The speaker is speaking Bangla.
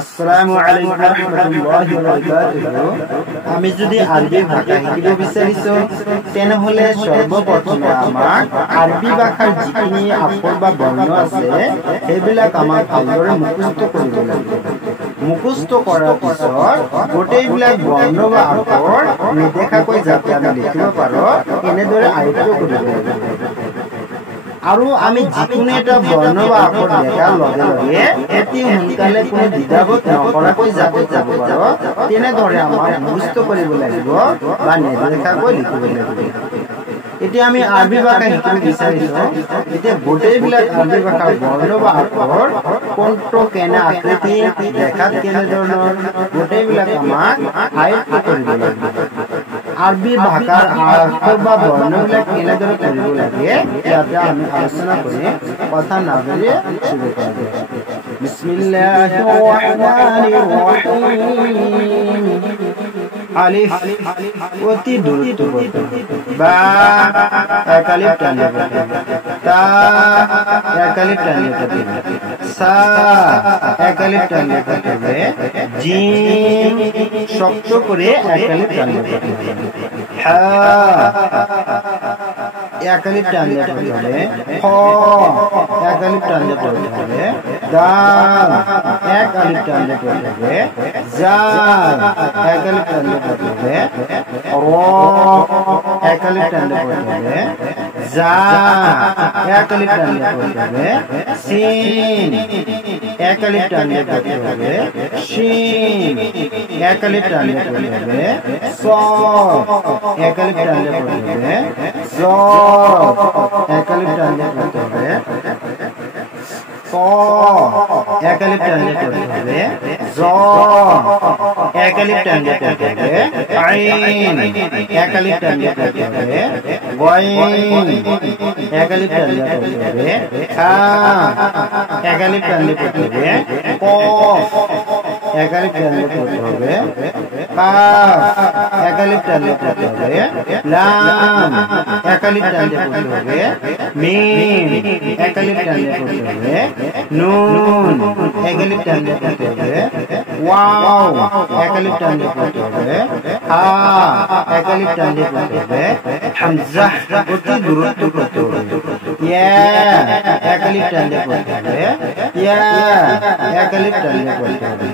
আসসালামু আলাইকুম রাহমাতুল্লাহি ওয়া বারাকাতুহু। আমি যদি আরবি ভাষা শিকিব বিচাৰিছো তেনেহলে সর্বপ্রথমে আমাক আরবি ভাষাৰ যিখিনি আখৰ বা বৰ্ণ আছে সেইবিলাক আমাক ভালদৰে মুখস্থ কৰিব লাগিব। মুখস্থ কৰাৰ পিছত গোটেইবিলাক বৰ্ণ বা আখৰ নেদেখাকৈ যাতে আমি লিখিব পাৰো এনেদৰে আয়ত্ত কৰিব লাগিব। আৰু আমি যিকোনো এটা বৰ্ণ বা আখৰ দেখাৰ লগে লগে অতি সোনকালে কোনো দ্বিধাবোধ নকৰাকৈ যাতে যাব পাৰো তেনেদৰে আমাক মুখস্থ কৰিব লাগিব বা নেদেখাকৈ লিখিব লাগিব। এতিয়া আমি আৰবি ভাষা শিকিব বিচাৰিছো। এতিয়া গোটেইবিলাক আৰবি ভাষাৰ বৰ্ণ বা আখৰ কোনটো কেনে আকৃতি দেখাত কেনেধৰণৰ গোটেইবিলাক আমাক আয়ত্ত কৰিব লাগিব। আরবি ভাষার আখর বা বর্ণবিলাক কেনেদৰে কৰিব লাগে ইয়াতে আমি আলোচনা কৰি কথা না বলে শুরু করব। বিসমিল্লাহির রহমানির রহিম। আলিফ অতি দ্রুতগত, বা এক আলিফ টান দিতে, তা এক আলিফ টান দিতে, সা এক আলিফ টান দিতে, জিম শক্ত করে এক আলিফ টান দিতে, হা এক আলিফ টান দিতে হবে, খ এক আলিফ টান দিতে হবে, দাল এক আলিফ টান দিতে হবে, জাল এক আলিফ টান দিতে হবে, র এক আলিফ টান দিতে হবে, জা এক আলিফ টান দিতে হবে, সিন এক আলিফ টান দিতে হবে, শিন এক আলিফ টান দিতে হবে, সদ এক আলিফ টান দিতে হবে, জ এক আলিফ টান দিতে হবে, ক এক আলিফ টান দিতে হবে, জ এক আলিফ টান দিতে হবে, আইন এক আলিফ টান দিতে হবে, গইন এক আলিফ টান দিতে হবে, খা এক আলিফ টান দিতে হবে, কফ এক আলিফ টান দিতে হবে, কাফ এক আলিফ টান দিতে হবে, লাম এক আলিফ টান দিতে হবে, মিম এক আলিফ টান দিতে হবে, নুন এক আলিফ টান দিতে হবে, ওয়াও এক আলিফ টান দিতে হবে, হা এক আলিফ টান দিতে হবে, হামজা অতি দূরত্ব করতে হবে, ইয়া এক আলিফ টান দিতে হবে, ইয়া এক আলিফ টান দিতে হবে,